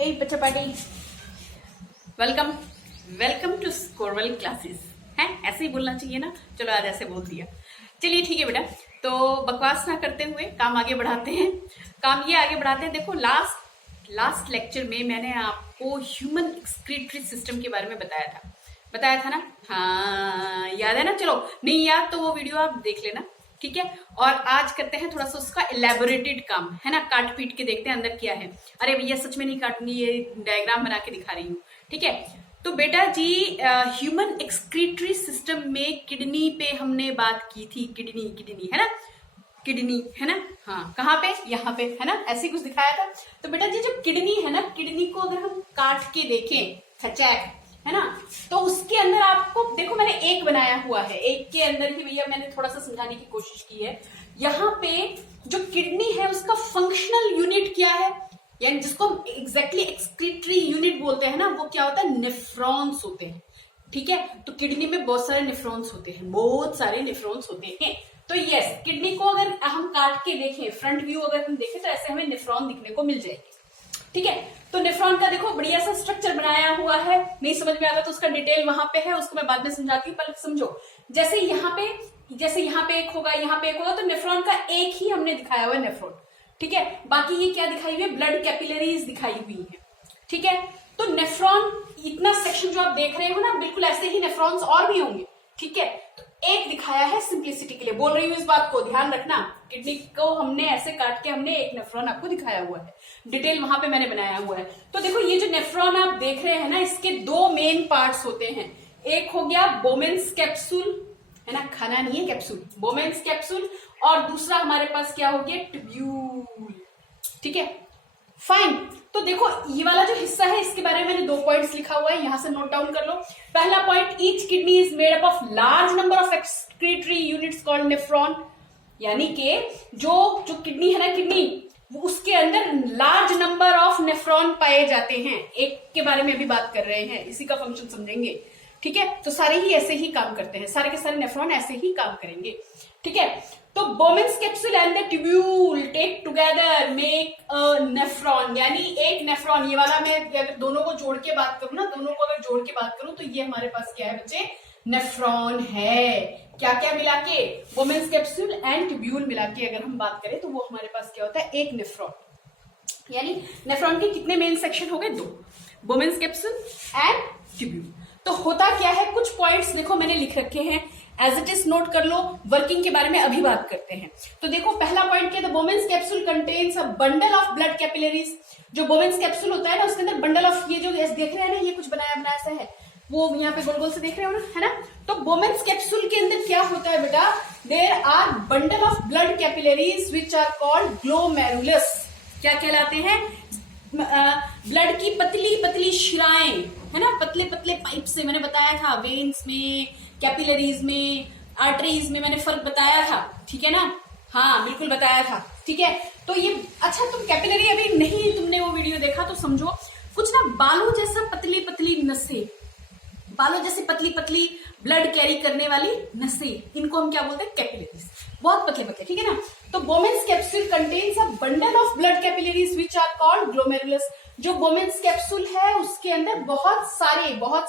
हे बच्चा party, welcome welcome to Scorewell classes. है ऐसे ही बोलना चाहिए ना। चलो आज ऐसे बोल दिया। चलिए ठीक है बेटा, तो बकवास ना करते हुए काम आगे बढ़ाते हैं। काम ये आगे बढ़ाते हैं। देखो लास्ट लेक्चर में मैंने आपको ह्यूमन एक्सक्रीटरी सिस्टम के बारे में बताया था ना। हाँ याद है ना। चलो नहीं याद तो वो वीडियो आप देख लेना, ठीक है। और आज करते हैं थोड़ा सा उसका इलेबोरेटेड काम, है ना। काट पीट के देखते हैं अंदर क्या है। अरे भैया सच में नहीं काटूंगी, ये डायग्राम बना के दिखा रही हूँ, ठीक है। तो बेटा जी ह्यूमन एक्सक्रीटरी सिस्टम में किडनी पे हमने बात की थी। किडनी है ना, किडनी है ना। हाँ कहाँ पे, यहाँ पे है ना, ऐसे कुछ दिखाया था। तो बेटा जी जो किडनी है ना, किडनी को अगर हम काट के देखें खचैक, है ना, तो उसके अंदर आपको देखो मैंने एक बनाया हुआ है। एक के अंदर ही भैया मैंने थोड़ा सा समझाने की कोशिश की है। यहाँ पे जो किडनी है उसका फंक्शनल यूनिट क्या है, यानी जिसको हम एग्जैक्टली एक्सक्रीटरी यूनिट बोलते हैं ना, वो क्या होता है, नेफ्रॉन्स होते हैं, ठीक है। तो किडनी में बहुत सारे नेफ्रॉन्स होते हैं। तो यस, किडनी को अगर हम काट के देखें, फ्रंट व्यू अगर हम देखें तो ऐसे हमें नेफ्रॉन दिखने को मिल जाएगी, ठीक है। तो नेफ्रॉन का देखो बढ़िया सा स्ट्रक्चर बनाया हुआ है। नहीं समझ में आता तो उसका डिटेल वहां पे है, उसको मैं बाद में समझाती हूँ, पहले समझो। जैसे यहाँ पे एक होगा, यहाँ पे एक होगा, तो नेफ्रॉन का एक ही हमने दिखाया हुआ है, नेफ्रॉन, ठीक है। बाकी ये क्या दिखाई हुई है, ब्लड कैपिलरीज दिखाई हुई है, ठीक है। तो नेफ्रॉन इतना सेक्शन जो आप देख रहे हो ना, बिल्कुल ऐसे ही नेफ्रॉन्स और भी होंगे, ठीक है। तो एक दिखाया है सिंप्लिसिटी के लिए, बोल रही हूँ इस बात को ध्यान रखना। किडनी को हमने ऐसे काट के हमने एक नेफ्रॉन आपको दिखाया हुआ है, डिटेल वहां पे मैंने बनाया हुआ है। तो देखो ये जो नेफ्रॉन आप देख रहे हैं ना, इसके दो मेन पार्ट्स होते हैं। एक हो गया बोमेन्स कैप्सूल, है ना, खाना नहीं है कैप्सूल, बोमेन्स कैप्सूल। और दूसरा हमारे पास क्या हो गया, ट्यूब्यूल, ठीक है, फाइन। तो देखो ये वाला जो हिस्सा है, इसके बारे में मैंने 2 पॉइंट्स लिखा हुआ है, यहां से नोट डाउन कर लो। पहला point, each kidney is made up of large number of excretory units called nephron, यानी कि जो किडनी है ना, किडनी उसके अंदर लार्ज नंबर ऑफ नेफ्रॉन पाए जाते हैं। एक के बारे में भी बात कर रहे हैं, इसी का फंक्शन समझेंगे, ठीक है। तो सारे ही ऐसे ही काम करते हैं, सारे के सारे नेफ्रॉन ऐसे ही काम करेंगे, ठीक है। तो Bowman's capsule and the tubule take together make a nephron, यानी एक नेफ्रॉन, ये वाला मैं अगर दोनों को जोड़ के बात करूं ना, दोनों को अगर जोड़ के बात करूं तो ये हमारे पास क्या है बच्चे, नेफ्रॉन है। क्या क्या मिला के, बोमेन्स कैप्सूल एंड ट्यूब्यूल मिला के अगर हम बात करें तो वो हमारे पास क्या होता है, एक नेफ्रॉन। यानी नेफ्रॉन के कितने मेन सेक्शन हो गए, 2, बोमेन्स कैप्सूल एंड ट्यूब्यूल। तो होता क्या है, कुछ पॉइंट्स देखो मैंने लिख रखे हैं, एज इट इज नोट कर लो। वर्किंग के बारे में अभी बात करते हैं। तो देखो पहला पॉइंट क्या, the Bowman's capsule contains a bundle of blood capillaries. जो बोमेन्स कैप्सूल होता है ना, उसके अंदर बंडल ऑफ, ये जो देख रहे हैं ना, ये कुछ बनाया सा है, वो यहाँ पे गोल गोल से देख रहे हो ना, है ना। तो बोमेन्स कैप्सूल के अंदर क्या होता है बेटा, there are bundle of blood capillaries which are called glomerulus. क्या कहलाते हैं, ब्लड की पतली पतली शिराएं, है ना, पतले पतले पाइप से, मैंने बताया था वेन्स में, कैपिलरीज में, आर्टरीज में मैंने फर्क बताया था, ठीक है ना। हाँ बिल्कुल बताया था, ठीक है। तो ये अच्छा, तुम कैपिलरी अभी नहीं तुमने वो वीडियो देखा तो समझो, कुछ ना बालों जैसा पतली पतली नसें, बालों जैसे पतली पतली ब्लड कैरी करने वाली नसें, इनको हम क्या बोलते हैं, कैपिलरीज, बहुत पतले पतले, ठीक है ना। तो Bowman's capsule contains a bundle of blood capillaries which are called glomerulus. जो बोमेन्स कैप्सूल है उसके अंदर बहुत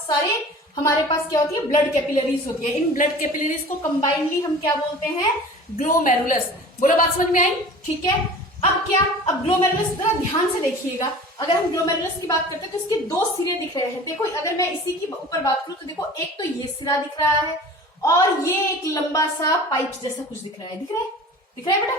सारे हमारे पास क्या होती है, ब्लड कैपिलरीज होती है। इन ब्लड कैपिलरीज को कंबाइंडली हम क्या बोलते हैं, ग्लोमेरुलस। बोलो बात समझ में आई, ठीक है। अब क्या, अब ग्लोमेरुलस जरा ध्यान से देखिएगा। अगर हम ग्लोमेरुलस की बात करते हैं तो इसके 2 सिरे दिख रहे हैं। देखो अगर मैं इसी की ऊपर बात करूं तो देखो, एक तो ये सिरा दिख रहा है और ये एक लंबा सा पाइप जैसा कुछ दिख रहा है बेटा,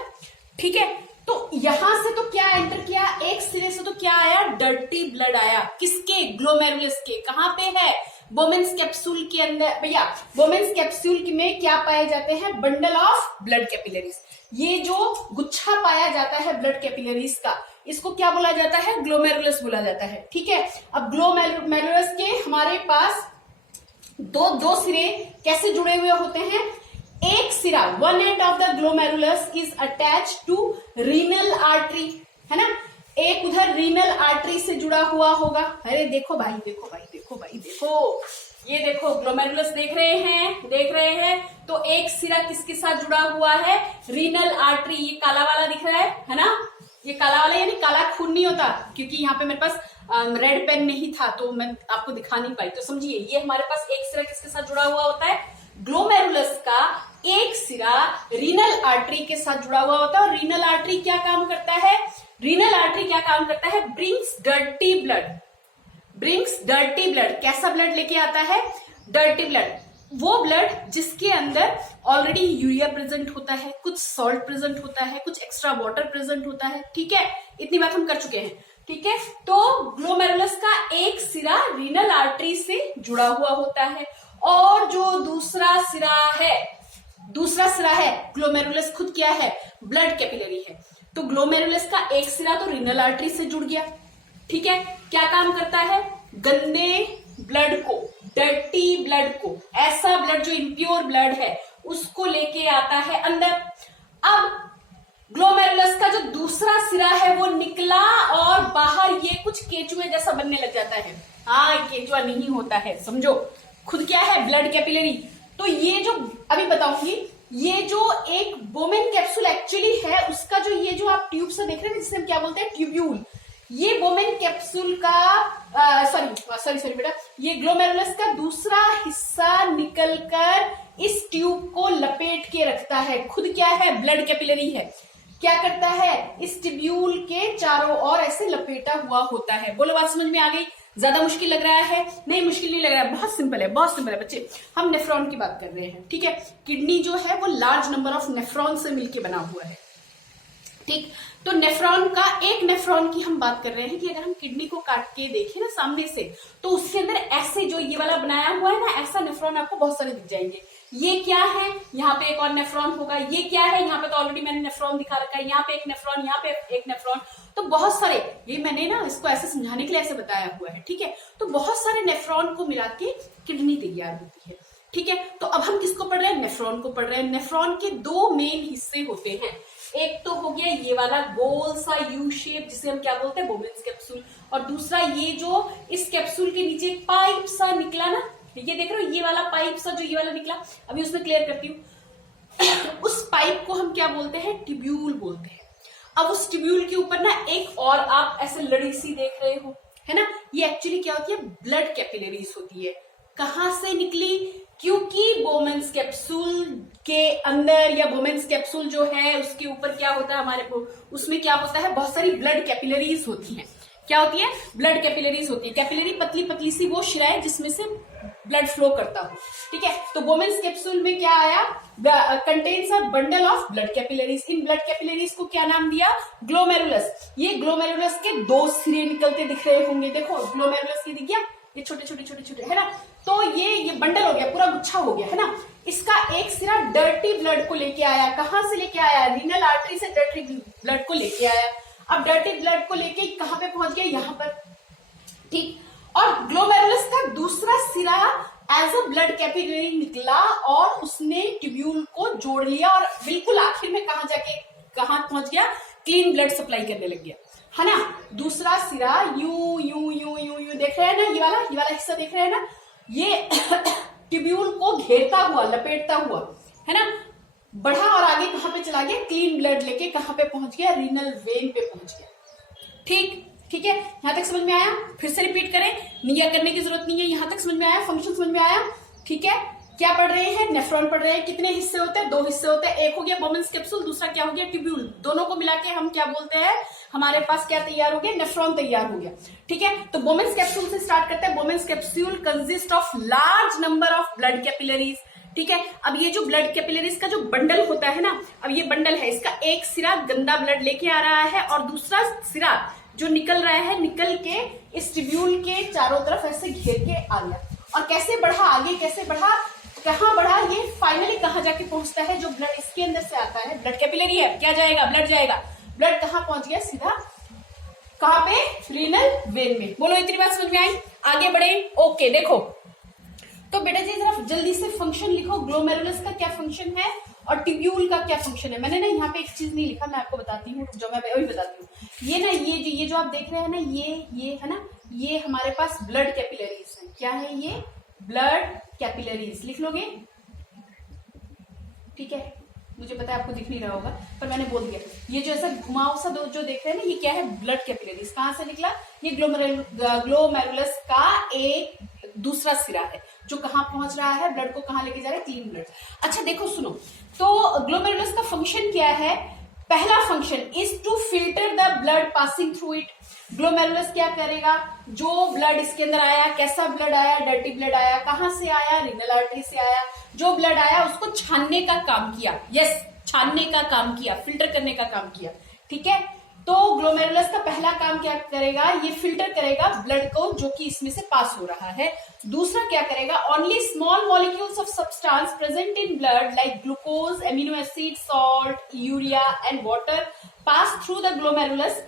ठीक है। तो यहां से तो क्या एंटर किया, एक सिरे से तो क्या आया, डर्टी ब्लड आया, किसके, ग्लोमेरुलस के। कहां पे है, बोमेन्स कैप्सूल के अंदर। भैया बोमेन्स कैप्सूल में क्या पाए जाते हैं, बंडल ऑफ ब्लड कैपिलरीज। ये जो गुच्छा पाया जाता है ब्लड कैपिलरीज का, इसको क्या बोला जाता है, ग्लोमेरुलस बोला जाता है, ठीक है। अब ग्लोमेरुलस के हमारे पास दो सिरे कैसे जुड़े हुए होते हैं, एक सिरा, one end of the glomerulus is attach to renal artery, है ना, एक उधर रीनल आर्टरी से जुड़ा हुआ होगा। अरे देखो भाई, ये देखो ग्लोमेरुलस देख रहे हैं। तो एक सिरा किसके साथ जुड़ा हुआ है, रीनल आर्टरी, ये काला वाला दिख रहा है ना, ये काला वाला यानी काला खून नहीं होता, क्योंकि यहाँ पे मेरे पास रेड पेन नहीं था तो मैं आपको दिखा नहीं पाई। तो समझिए ये हमारे पास एक सिरा किसके साथ जुड़ा हुआ होता है, ग्लोमेरुलस का एक सिरा रीनल आर्टरी के साथ जुड़ा हुआ होता है। और रीनल आर्टरी क्या काम करता है, रीनल आर्टरी क्या काम करता है, brings dirty blood, brings dirty blood. कैसा ब्लड लेके आता है, डर्टी ब्लड, वो ब्लड जिसके अंदर ऑलरेडी यूरिया प्रेजेंट होता है, कुछ सॉल्ट प्रेजेंट होता है, कुछ एक्स्ट्रा वाटर प्रेजेंट होता है। ठीक है, इतनी बात हम कर चुके हैं। ठीक है, तो ग्लोमेरुलस का एक सिरा रीनल आर्टरी से जुड़ा हुआ होता है, और जो दूसरा सिरा है, दूसरा सिरा है ग्लोमेरुलस खुद क्या है, ब्लड कैपिलरी है। तो ग्लोमेरुलस का एक सिरा तो रीनल आर्टरी से जुड़ गया। ठीक है, क्या काम करता है, गंदे ब्लड को, डर्टी ब्लड को, ऐसा ब्लड जो इम्प्योर ब्लड है उसको लेके आता है अंदर। अब ग्लोमेरुलस का जो दूसरा सिरा है वो निकला और बाहर ये कुछ केचुए जैसा बनने लग जाता है। हाँ, केचुआ नहीं होता है, समझो, खुद क्या है, ब्लड कैपिलरी। तो ये जो अभी बताऊंगी, ये जो एक बोमेन कैप्सूल एक्चुअली है, उसका जो ये जो आप ट्यूब से देख रहे हैं जिसे हम क्या बोलते हैं, ट्यूब्यूल, ये बोमेन कैप्सूल का सॉरी बेटा, ये ग्लोमेरुलस का दूसरा हिस्सा निकलकर इस ट्यूब को लपेट के रखता है। खुद क्या है, ब्लड कैपिलरी है। क्या करता है, इस ट्यूब्यूल के चारों ओर ऐसे लपेटा हुआ होता है। बोलो, बात समझ में आ गई? ज्यादा मुश्किल लग रहा है? नहीं, मुश्किल नहीं लग रहा है, बहुत सिंपल है, बहुत सिंपल है बच्चे। हम नेफ्रॉन की बात कर रहे हैं। ठीक है, किडनी जो है वो लार्ज नंबर ऑफ नेफ्रॉन से मिलकर बना हुआ है। ठीक, तो नेफ्रॉन का, एक नेफ्रॉन की हम बात कर रहे हैं कि अगर हम किडनी को काट के देखें ना सामने से, तो उसके अंदर ऐसे जो ये वाला बनाया हुआ है ना, ऐसा नेफ्रॉन आपको बहुत सारे दिख जाएंगे। ये क्या है, यहाँ पे एक और नेफ्रॉन होगा, ये क्या है, यहाँ पे तो ऑलरेडी मैंने नेफ्रॉन दिखा रखा है, यहाँ पे एक नेफ्रॉन, यहाँ पे एक नेफ्रॉन, तो बहुत सारे, ये मैंने ना इसको ऐसे समझाने के लिए ऐसे बताया हुआ है। ठीक है, तो बहुत सारे नेफ्रॉन को मिला के किडनी तैयार होती है। ठीक है, तो अब हम किसको पढ़ रहे हैं, नेफ्रॉन को पढ़ रहे हैं। नेफ्रॉन के दो मेन हिस्से होते हैं, एक तो हो गया ये वाला गोल सा यू शेप जिसे हम क्या बोलते हैं, बोमेन्स कैप्सूल, और दूसरा ये जो इस कैप्सूल के नीचे पाइप सा निकला ना, ये देख रहे हो, ये वाला पाइप सा जो ये वाला निकला, अभी उसमें क्लियर करती हूँ। उस पाइप को हम क्या बोलते हैं, ट्यूब्यूल बोलते हैं। अब उस ट्यूब्यूल के ऊपर ना एक और आप ऐसे लड़ी सी देख रहे हो, है ना, ये एक्चुअली क्या होती है, ब्लड कैपिलरीज होती है। कहां से निकली, क्योंकि बोमेन्स कैप्सूल के अंदर, या बोमेन्स कैप्सूल जो है उसके ऊपर क्या होता है, हमारे को उसमें क्या होता है, बहुत सारी ब्लड कैपिलरीज होती हैं। क्या होती है, ब्लड कैपिलरीज होती है। कैपिलरी पतली पतली सी वो शिरा है जिसमें से ब्लड फ्लो करता हो। ठीक है, तो बोमेन्स कैप्सूल में क्या आया, contains a bundle of blood capillaries. In blood capillaries को क्या नाम दिया, ग्लोमेरुलस। ये ग्लोमेरुलस के दो सिरे निकलते दिख रहे होंगे, देखो ग्लोमेरुलस की दिख गया, ये छोटे छोटे छोटे छोटे, है ना, तो ये बंडल हो गया, पूरा गुच्छा हो गया, है ना। इसका एक सिरा डर्टी ब्लड को लेके आया, कहां से लेके आया, रीनल आर्टरी से डर्टी ब्लड को लेके आया। अब डर्टी ब्लड को लेके कहां पे पहुंच गया, यहां पर। ठीक, और ग्लोमेरुलस का दूसरा सिरा एज अ ब्लड कैपिलरी निकला और उसने ट्यूब्यूल को जोड़ लिया, और बिल्कुल आखिर में कहां जाके कहां पहुंच गया, क्लीन ब्लड सप्लाई करने लग गया, है ना। दूसरा सिरा you you you you you देख रहे हैं ना, ये वाला हिस्सा देख रहे हैं ना, ये ट्यूब्यूल को घेरता हुआ, लपेटता हुआ, है ना, बढ़ा और आगे कहां पे चला गया, क्लीन ब्लड लेके कहां पे पहुंच गया, रीनल वेन पे पहुंच गया। ठीक है, यहां तक समझ में आया? फिर से रिपीट करें, निया करने की जरूरत नहीं है, यहां तक समझ में आया, फंक्शन समझ में आया? ठीक है, क्या पढ़ रहे हैं, नेफ्रॉन पढ़ रहे हैं। कितने हिस्से होते हैं, दो हिस्से होते हैं, एक हो गया बोमेन्स कैप्सूल, दूसरा क्या हो गया, ट्यूब्यूल। दोनों को मिला के हम क्या बोलते हैं, हमारे पास क्या तैयार हो गया, नेफ्रॉन तैयार हो गया। ठीक है, तो बोमेन्स कैप्सूल से स्टार्ट करते हैं। Bowman's capsule consist of large number of blood capillaries. ठीक है, अब ये जो ब्लड कैपिलरीज का जो बंडल होता है ना, अब ये बंडल है, इसका एक सिरा गंदा ब्लड लेके आ रहा है, और दूसरा सिरा जो निकल रहा है, निकल के इस ट्यूब्यूल के चारों तरफ ऐसे घेर के आ गया। और कैसे बढ़ा आगे, कैसे बढ़ा, कहां बढ़ा, ये फाइनली कहां जाके पहुंचता है, जो ब्लड इसके अंदर से आता है, ब्लड कैपिलरी है, क्या जाएगा, ब्लड जाएगा। ब्लड कहां पहुंच गया, सीधा कहां पे, रीनल वेन में। बोलो, इतनी बात समझ में आई? आगे बढ़े, ओके। देखो तो बेटा जी जरा जल्दी से फंक्शन लिखो, ग्लोमेरुलस का क्या फंक्शन है और ट्यूब्यूल का क्या फंक्शन है। मैंने ना यहाँ पे एक चीज नहीं लिखा, मैं आपको बताती हूँ, जो मैं वही बताती हूँ। ये ना, ये जो आप देख रहे हैं ना, ये है ना, ये हमारे पास ब्लड कैपिलरीज है। क्या है ये, ब्लड कैपिलरीज, लिख लोगे? ठीक है, मुझे पता है आपको दिख नहीं रहा होगा, पर मैंने बोल दिया। ये जो ऐसा घुमाव सा जो देख रहे हैं ना, ये क्या है? Blood capillaries. कहां से निकला? ये ग्लोमेरुलस का एक दूसरा सिरा है जो कहां पहुंच रहा है, ब्लड को कहां लेके जा रहा है? Clean blood. अच्छा देखो सुनो, तो ग्लोमेरुलस का फंक्शन क्या है? पहला function is to filter the blood passing through it. Glomerulus क्या करेगा? जो ब्लड इसके अंदर आया, कैसा ब्लड आया? डर्टी ब्लड आया। कहां से आया? रीनल आर्टरी से आया। जो ब्लड आया उसको छानने का काम किया। यस, छानने का काम किया, फिल्टर करने का काम किया। ठीक है, तो ग्लोमेरुलस का पहला काम क्या करेगा? ये फिल्टर करेगा ब्लड को जो कि इसमें से पास हो रहा है। दूसरा क्या करेगा? Only small molecules of substance present in blood like glucose, amino acid, salt, urea and water pass through the glomerulus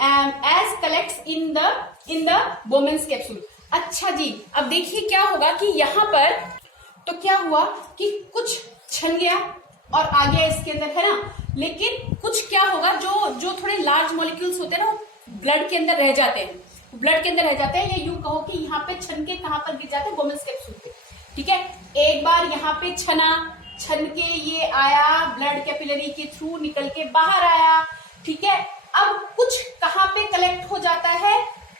as collects in the Bowman's capsule। अच्छा जी, अब देखिए क्या होगा कि यहाँ पर तो क्या हुआ कि कुछ छन गया और आ गया इसके अंदर, है ना। लेकिन कुछ क्या होगा, जो थोड़े लार्ज मॉलिक्यूल्स होते हैं ना, ब्लड के अंदर रह जाते हैं, ब्लड के अंदर रह जाते हैं, या यूं कहो कि यहाँ पे छन के कहां पर गिर जाते हैं? बोमेंस कैप्सूल पे। ठीक है, एक बार यहाँ पे छन के ये आया, ब्लड कैपिलरी के थ्रू निकल के बाहर आया। ठीक है, अब कुछ कहां पे कलेक्ट हो जाता है?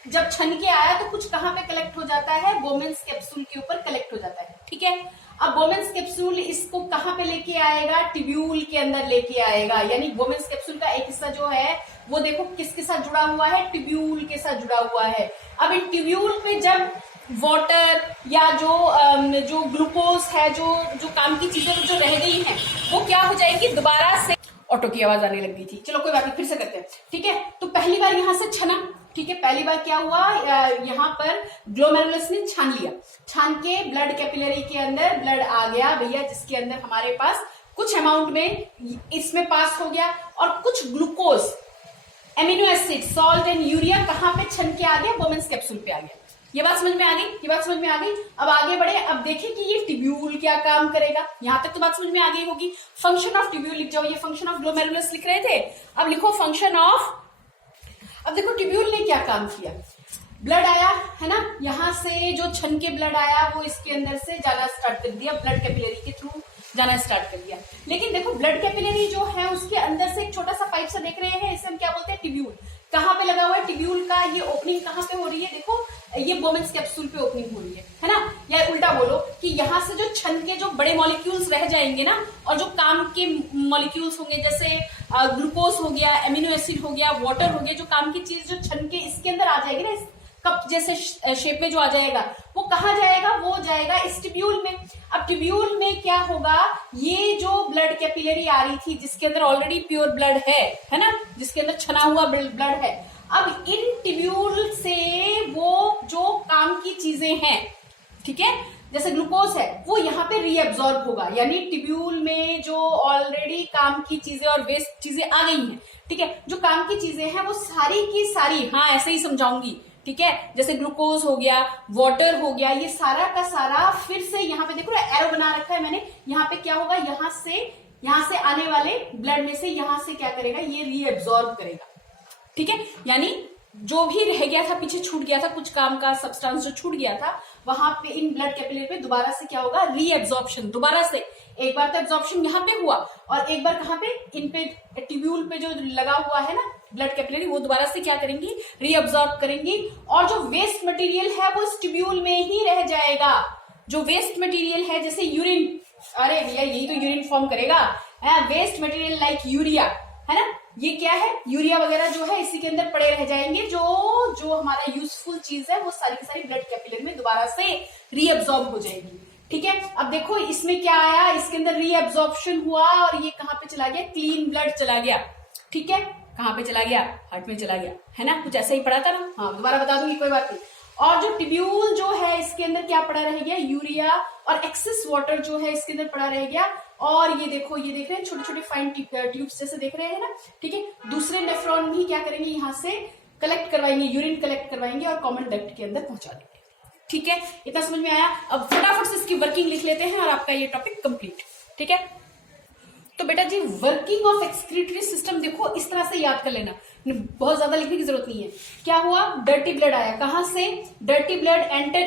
जब छन के आया तो कुछ कहां पे कलेक्ट हो जाता है? बोमेंस कैप्सूल के ऊपर कलेक्ट हो जाता है। ठीक है, अब बोमेंस कैप्सूल इसको कहां पे लेके आएगा? ट्यूब्यूल के अंदर लेके आएगा। यानी बोमेंस कैप्सूल का एक हिस्सा जो है वो देखो किसके साथ जुड़ा हुआ है? ट्यूब्यूल के साथ जुड़ा हुआ है। अब इन ट्यूब्यूल पे जब वाटर या जो ग्लूकोज है, जो काम की चीजें जो रह गई हैं, वो क्या हो जाएगी? दोबारा से ऑटो की आवाज आने लग गई थी, चलो कोई बात नहीं, फिर से करते हैं। ठीक है, तो पहली बार यहां से छना। ठीक है, पहली बार क्या हुआ? यहाँ पर ग्लोमेरुलस ने छान लिया, छान के ब्लड कैपिलरी के अंदर ब्लड आ गया भैया, जिसके अंदर हमारे पास कुछ अमाउंट में इसमें पास हो गया, और कुछ glucose, amino acid, salt and urea कहां पे छन के आ गया? बोमेंस कैप्सूल पे आ गया। ये बात समझ में आ गई? ये बात समझ में आ गई। अब आगे बढ़े, अब देखें कि ये ट्यूब्यूल क्या काम करेगा। यहां तक तो बात समझ में आ गई होगी। फंक्शन ऑफ ट्यूब्यूल लिख जाओ, ये फंक्शन ऑफ ग्लोमेरुलस लिख रहे थे, अब लिखो फंक्शन ऑफ। अब देखो ट्यूब्यूल ने क्या काम किया? ब्लड आया, है ना, यहां से जो छन के ब्लड आया वो इसके अंदर से जाना स्टार्ट कर दिया, ब्लड कैपिलरी के थ्रू जाना स्टार्ट कर दिया। लेकिन देखो ब्लड कैपिलरी जो है उसके अंदर से एक छोटा सा पाइप सा देख रहे हैं, इसे हम क्या बोलते हैं? ट्यूब्यूल। कहां पे लगा हुआ है ट्यूब्यूल का? ये ओपनिंग कहां पे हो रही है? देखो ये बोमेंस कैप्सूल पे ओपनिंग हो रही है ना। या उल्टा बोलो कि यहाँ से जो छन के जो बड़े मॉलिक्यूल्स रह जाएंगे ना, और जो काम के मॉलिक्यूल्स होंगे, जैसे ग्लूकोज हो गया, एमिनो एसिड हो गया, वाटर हो गया, जो काम की चीज जो छन के इसके अंदर आ जाएगी ना, कप जैसे शेप में जो आ जाएगा, वो कहाँ जाएगा? वो जाएगा इस ट्यूब्यूल में। अब ट्यूब्यूल में क्या होगा? ये जो ब्लड कैपिलरी आ रही थी, जिसके अंदर ऑलरेडी प्योर ब्लड है ना, जिसके अंदर छना हुआ ब्लड है, अब इन ट्यूब्यूल से वो जो काम की चीजें हैं, ठीक है, जैसे ग्लूकोज है, वो यहाँ पे रीअब्सॉर्ब होगा। यानी ट्यूब्यूल में जो ऑलरेडी काम की चीजें और वेस्ट चीजें आ गई हैं, ठीक है, जो काम की चीजें हैं वो सारी की सारी, हाँ ऐसे ही समझाऊंगी, ठीक है, जैसे ग्लूकोज हो गया, वाटर हो गया, ये सारा का सारा फिर से यहाँ पे देखो एरो बना रखा है मैंने, यहाँ पे क्या होगा? यहाँ से आने वाले ब्लड में से यहाँ से क्या करेगा? ये रीअब्सॉर्ब करेगा। ठीक है, यानी जो भी रह गया था, पीछे छूट गया था, कुछ काम का सब्सटेंस जो छूट गया था, वहां पे इन ब्लड कैपिलरी पे दोबारा से क्या होगा? रीअब्सॉर्प्शन। दोबारा से एक बार तो एब्सॉर्प्शन यहाँ पे हुआ, और एक बार कहाँ पे? इन पे ट्यूब्यूल पे जो लगा हुआ है ना ब्लड कैपिलरी, वो दोबारा से क्या करेंगी? रीअब्सॉर्ब करेंगी, और जो वेस्ट मटेरियल है वो इस ट्यूब्यूल में ही रह जाएगा। जो वेस्ट मटेरियल है, जैसे यूरिन, अरे भैया यही तो यूरिन फॉर्म करेगा, वेस्ट मटेरियल लाइक यूरिया, है ना, ये क्या है? यूरिया वगैरह जो है इसी के अंदर पड़े रह जाएंगे। जो हमारा यूजफुल चीज है वो सारी की सारी ब्लड कैपिलरी में दोबारा से रीअब्सॉर्ब हो जाएगी। ठीक है, अब देखो इसमें क्या आया? इसके अंदर रीअब्सॉर्प्शन हुआ, और ये कहां पे चला गया? क्लीन ब्लड चला गया। ठीक है, कहां पे चला गया? हार्ट में चला गया, है ना, कुछ ऐसा ही पढ़ा था ना। हाँ, दोबारा बता दूंगी, कोई बात नहीं। और जो ट्यूब्यूल जो है इसके अंदर क्या पड़ा रह गया? यूरिया और एक्सेस वाटर जो है इसके अंदर पड़ा रह गया। और ये देखो, ये देख रहे हैं छोटे छोटे फाइन ट्यूब्स जैसे देख रहे हैं ना, ठीक है। दूसरे नेफ्रॉन भी क्या करेंगे? यहाँ से कलेक्ट करवाएंगे, यूरिन कलेक्ट करवाएंगे और कॉमन डक्ट के अंदर पहुंचा देंगे। ठीक है, इतना समझ में आया? अब फटाफट से इसकी वर्किंग लिख लेते हैं और आपका ये टॉपिक कंप्लीट। ठीक है, तो बेटा जी वर्किंग ऑफ एक्सक्रीटरी सिस्टम देखो इस तरह से याद कर लेना, बहुत ज्यादा लिखने की जरूरत नहीं है। क्या हुआ? डर्टी ब्लड आया, कहां से? Dirty blood enter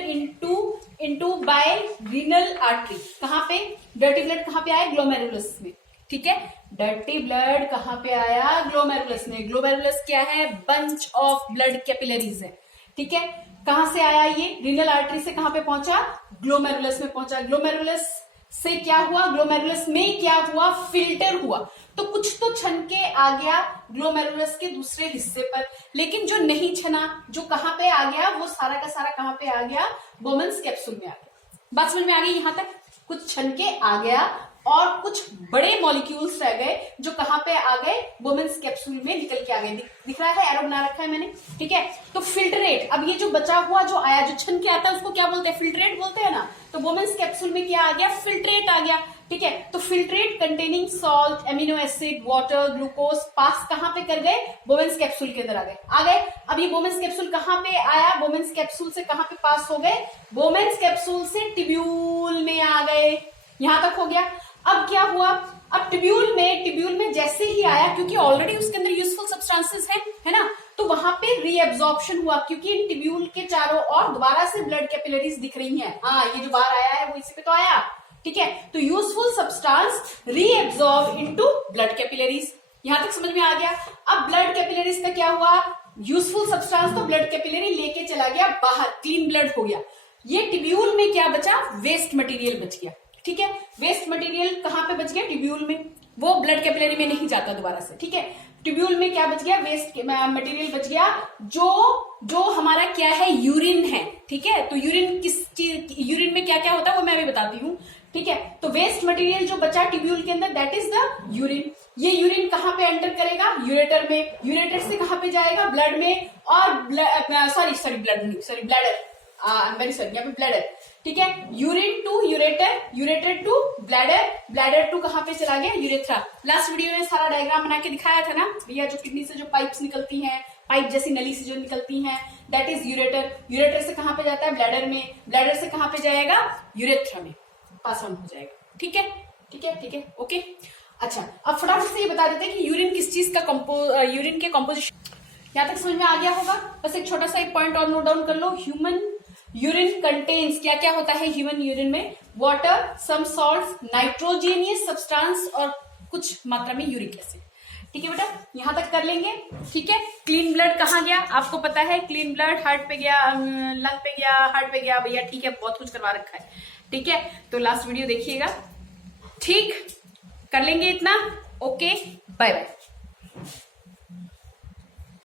into bye renal artery. कहां पे? डर्टी ब्लड कहां पे आया? ग्लोमेरुलस में। ठीक है। डर्टी ब्लड कहाँ पे आया? ग्लोमेरुलस में। ग्लोमेरुलस क्या है? बंच ऑफ ब्लड कैपिलरीज है, ठीक है। कहां से आया ये? रीनल आर्टरी से कहां पे पहुंचा? ग्लोमेरुलस में पहुंचा। ग्लोमेरुलस से क्या हुआ? ग्लोमेरुलस में क्या हुआ? फिल्टर हुआ। तो कुछ तो छन के आ गया ग्लोमेरुलस के दूसरे हिस्से पर, लेकिन जो नहीं छना, जो कहां पे आ गया, वो सारा का सारा कहां पे आ गया? बोमेन्स कैप्सूल में आ गया। बात समझ में आ गई? यहां तक कुछ छन के आ गया और कुछ बड़े मॉलिक्यूल्स रह गए जो कहां पे आ गए? बोमेन्स कैप्सूल में निकल के आ गए। दिख रहा है? एरो बना रखा है मैंने, ठीक है। तो फिल्ट्रेट, अब ये जो बचा हुआ जो आया, जो छन के आता है, उसको क्या बोलते हैं? फिल्ट्रेट बोलते हैं ना। तो बोमेन्स कैप्सूल में क्या आ गया? फिल्ट्रेट आ गया, ठीक है। तो filtrate containing salt, amino acid, water, glucose pass कहां पे कर गए? बोमेन्स कैप्सूल के अंदर आ गए। अब ये बोमेन्स कैप्सूल कहां पे आया? बोमेन्स कैप्सूल से कहां पे पास हो गए? बोमेन्स कैप्सूल से टिब्यूल में आ गए। यहां तक हो गया। अब क्या हुआ? अब टिब्यूल में जैसे ही आया, क्योंकि ऑलरेडी उसके अंदर यूजफुल सब्सटेंसेस है ना, तो वहां पे रीएब्जॉर्प्शन हुआ, क्योंकि इन टिब्यूल के चारों ओर दोबारा से ब्लड कैपिलरीज दिख रही हैं। हाँ, ये जो बाहर आया है वो इसी पे तो आया, ठीक है। तो useful substance reabsorb into blood capillaries. यहां तक समझ में आ गया। अब ब्लड कैपिलरीज का क्या हुआ? यूजफुल सब्सटेंस तो ब्लड कैपिलरी लेके चला गया बाहर, क्लीन ब्लड हो गया। ये टिब्यूल में क्या बचा? वेस्ट मटेरियल बच गया, ठीक है। वेस्ट मटेरियल कहां पे बच गया? टिब्यूल में। वो ब्लड कैपिलरी में नहीं जाता दोबारा से, ठीक है। टिब्यूल में क्या बच गया? वेस्ट मटेरियल बच गया, जो हमारा क्या है? यूरिन है, ठीक है। तो यूरिन यूरिन में क्या क्या होता है वो मैं भी बताती हूँ, ठीक है। तो वेस्ट मटेरियल जो बचा टिब्यूल के अंदर, दैट इज द यूरिन। ये यूरिन कहां पे एंटर करेगा? यूरेटर में। यूरेटर से कहां पे जाएगा? ब्लड में। और ब्लैडर, वेरी सॉरी, यहाँ पे ब्लैडर, ठीक है। Urine to ureter, ureter to bladder, bladder to कहां पे चला गया? यूरेथ्रा। लास्ट वीडियो में सारा डायग्राम बना के दिखाया था ना भैया, जो किडनी से जो पाइप्स निकलती हैं, पाइप जैसी नली से जो निकलती हैं, दैट इज यूरेटर। यूरेटर से कहां पे जाता है? ब्लैडर में। ब्लैडर से कहां पे जाएगा? यूरेथ्रा में पास ऑन हो जाएगा, ठीक है, ठीक है, ठीक है, ओके। अच्छा, अब फटाफट से ये बता देते हैं कि यूरिन किस चीज का यूरिन के कॉम्पोजिशन। यहां तक समझ में आ गया होगा? बस एक छोटा सा एक पॉइंट और नोट डाउन कर लो। ह्यूमन यूरिन कंटेन्स, क्या क्या होता है ह्यूमन यूरिन में? वाटर, सम सॉल्ट्स, नाइट्रोजेनियस सब्सटेंस और कुछ मात्रा में यूरिक एसिड, ठीक है बेटा। यहां तक कर लेंगे, ठीक है। क्लीन ब्लड कहाँ गया? आपको पता है क्लीन ब्लड हार्ट पे गया, लंग पे गया, हार्ट पे गया, भैया ठीक है, बहुत कुछ करवा रखा है, ठीक है। तो लास्ट वीडियो देखिएगा, ठीक, कर लेंगे इतना, ओके, बाय बाय।